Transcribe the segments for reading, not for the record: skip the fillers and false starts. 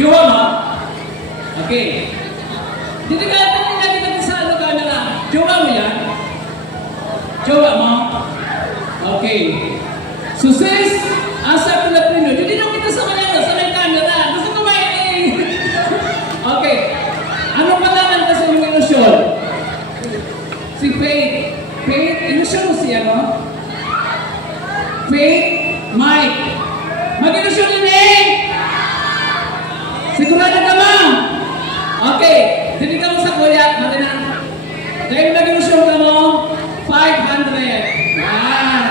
Jowa mo? Okay. Dito ka, tanong natin natin sa ano camera. Jowa mo yan? Jowa mo? Okay. So sis, asa Pilipino, hindi lang kita sa kanya, sa may camera. Gusto ko mahinig. Okay. Ano pangalan ka sa yung ilusyon? Si Faith. Faith, ilusyon mo siya, no? Faith, Mike. Mag-ilusyon din eh! Sigurado ka ba? Okay. Hindi ka mo sa kuya. Mali na. Dahil mag-ilusyon ka mo, 500. Yan.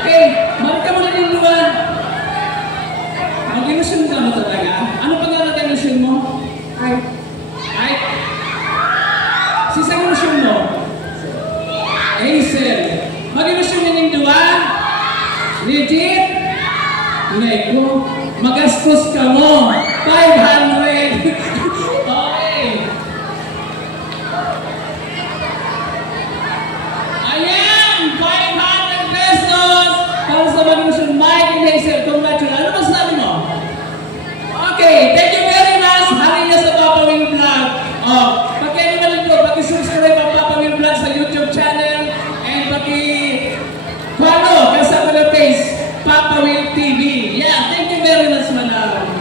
Okay. Mali ka mo na din luwan. Mag-ilusyon ka mo talaga. Ano pangalan ka ilusyon mo? Ay. Ay. Sisang ilusyon mo? Hazel. Mag-ilusyon din yung duwa? Legit? Hindi ko. Magastos ka mo. 500. Okay. Ayan! 500 pesos! Para sa mag-ilusyon, Mike and Hazel. Congratulations. Ano masasabi mo? Okay. Thank you very much. Hari niya sa Papa Will Vlog. Pag-kaya naman ito, pag-subscribe ang Papa Will Vlog sa YouTube channel and pag-follow ka sa page Papa Will TV. Yeah, thank you very much, madam.